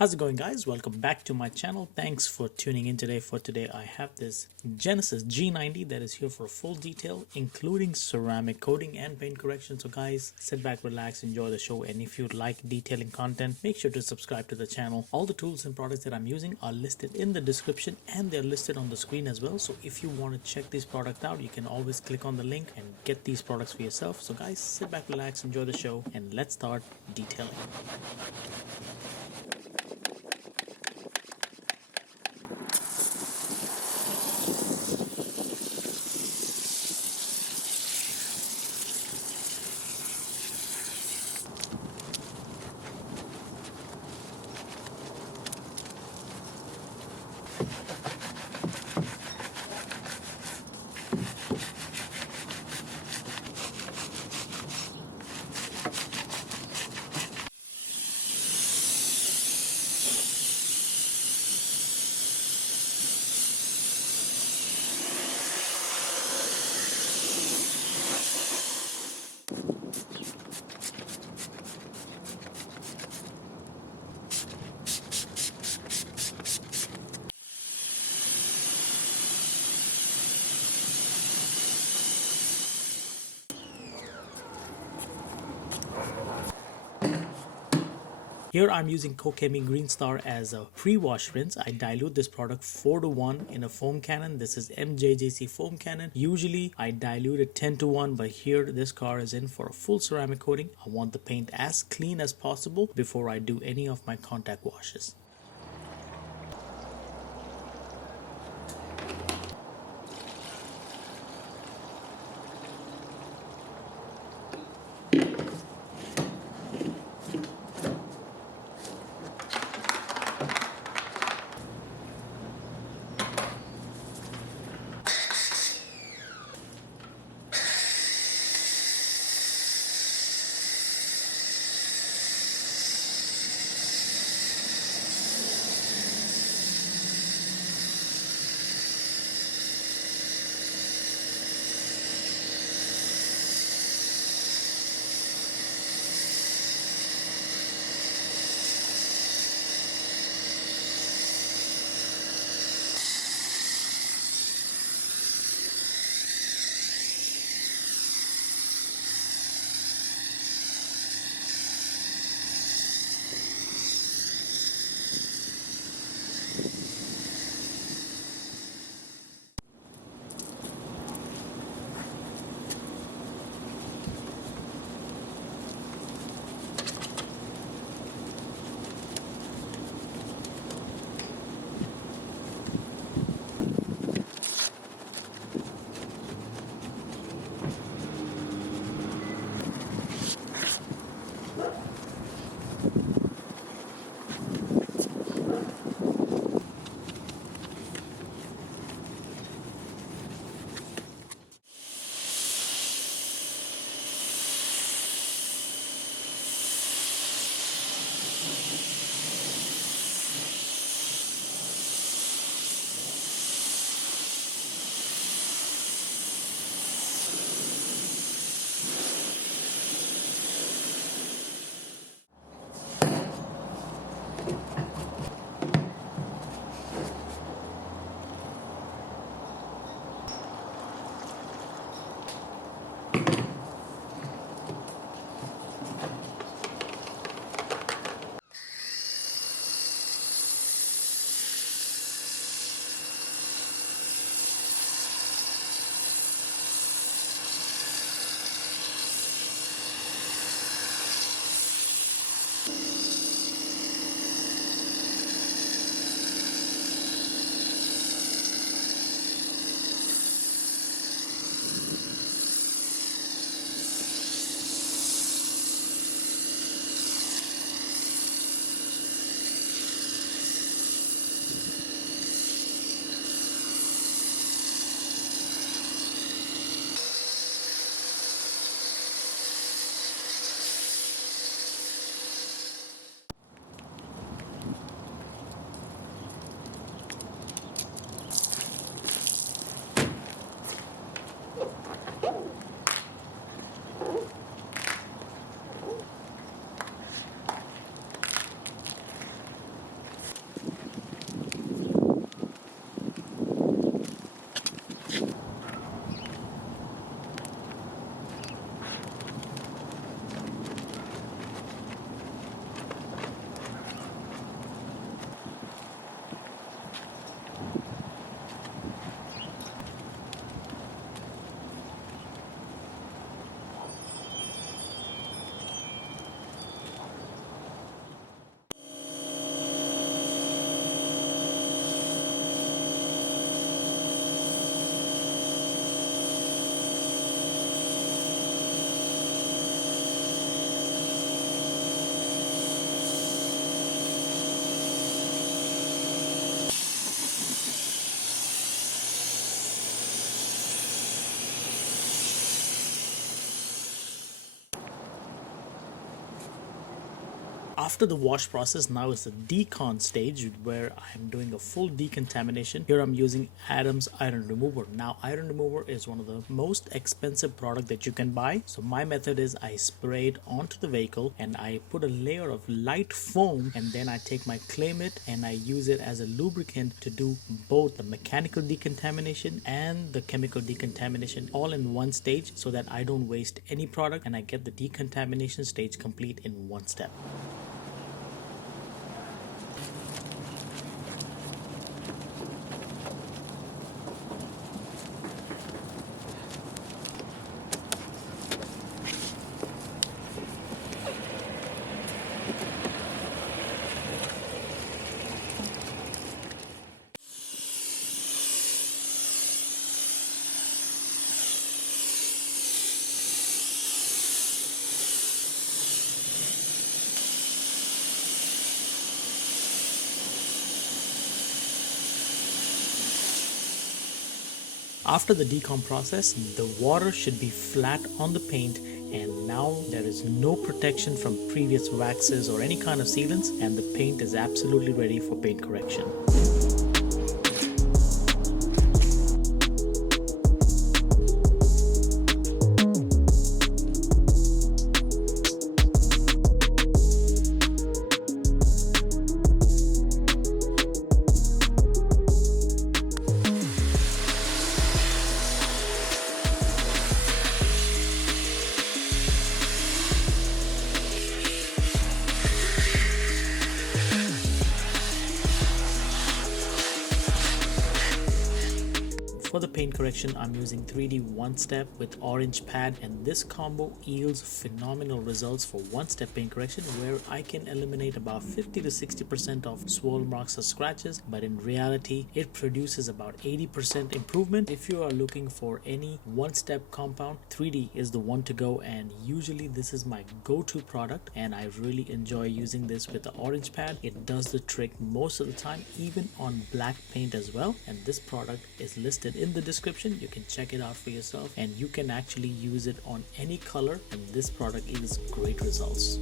How's it going, guys? Welcome back to my channel. Thanks for tuning in today. For today I have this Genesis G90 that is here for full detail, including ceramic coating and paint correction. So guys, sit back, relax, enjoy the show, and if you like detailing content, make sure to subscribe to the channel. All the tools and products that I'm using are listed in the description and they're listed on the screen as well. So if you want to check these products out, you can always click on the link and get these products for yourself. So guys, sit back, relax, enjoy the show, and let's start detailing. Here I'm using Kokemi Green Star as a pre-wash rinse. I dilute this product 4:1 in a foam cannon. This is MJJC foam cannon. Usually I dilute it 10:1, but here this car is in for a full ceramic coating. I want the paint as clean as possible before I do any of my contact washes. After the wash process, now is the decon stage where I'm doing a full decontamination. Here I'm using Adam's iron remover. Now iron remover is one of the most expensive product that you can buy. So my method is I spray it onto the vehicle and I put a layer of light foam, and then I take my clay mitt and I use it as a lubricant to do both the mechanical decontamination and the chemical decontamination all in one stage, so that I don't waste any product and I get the decontamination stage complete in one step. After the decom process, the water should be flat on the paint, and now there is no protection from previous waxes or any kind of sealants, and the paint is absolutely ready for paint correction. For the paint correction, I'm using 3D one step with orange pad, and this combo yields phenomenal results for one step paint correction, where I can eliminate about 50 to 60% of swirl marks or scratches, but in reality it produces about 80% improvement. If you are looking for any one step compound, 3D is the one to go, and usually this is my go-to product, and I really enjoy using this with the orange pad. It does the trick most of the time, even on black paint as well, and this product is listed in the description. You can check it out for yourself, and you can actually use it on any color, and this product yields great results.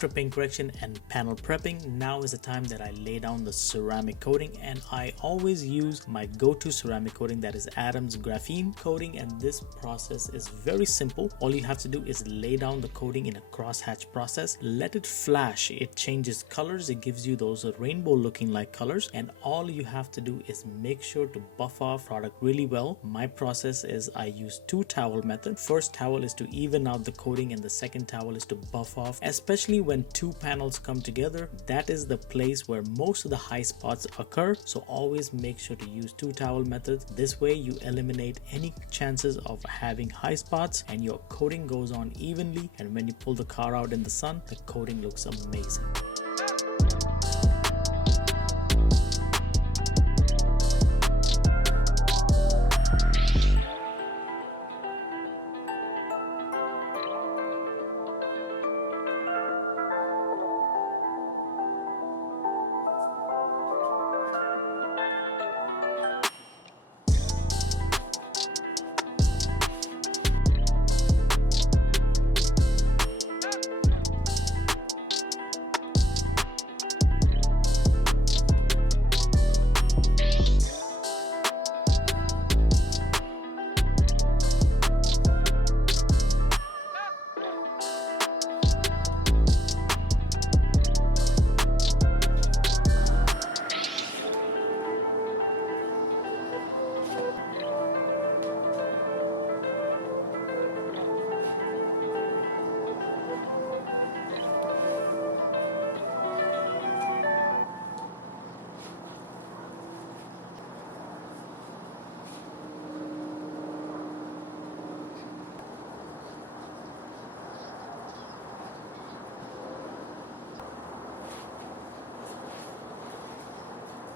After paint correction and panel prepping, now is the time that I lay down the ceramic coating, and I always use my go-to ceramic coating, that is Adam's graphene coating. And this process is very simple. All you have to do is lay down the coating in a crosshatch process, let it flash, it changes colors, it gives you those rainbow looking like colors, and all you have to do is make sure to buff off product really well. My process is I use 2 towel method. First towel is to even out the coating, and the second towel is to buff off. Especially when 2 panels come together, that is the place where most of the high spots occur, so always make sure to use 2 towel methods. This way you eliminate any chances of having high spots, and your coating goes on evenly, and when you pull the car out in the sun, the coating looks amazing.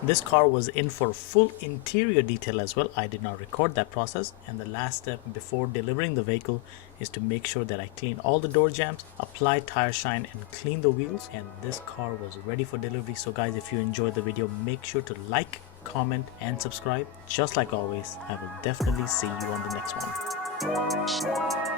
This car was in for full interior detail as well. I did not record that process, and the last step before delivering the vehicle is to make sure that I clean all the door jambs, apply tire shine, and clean the wheels, and this car was ready for delivery. So guys, if you enjoyed the video, make sure to like, comment, and subscribe. Just like always, I will definitely see you on the next one.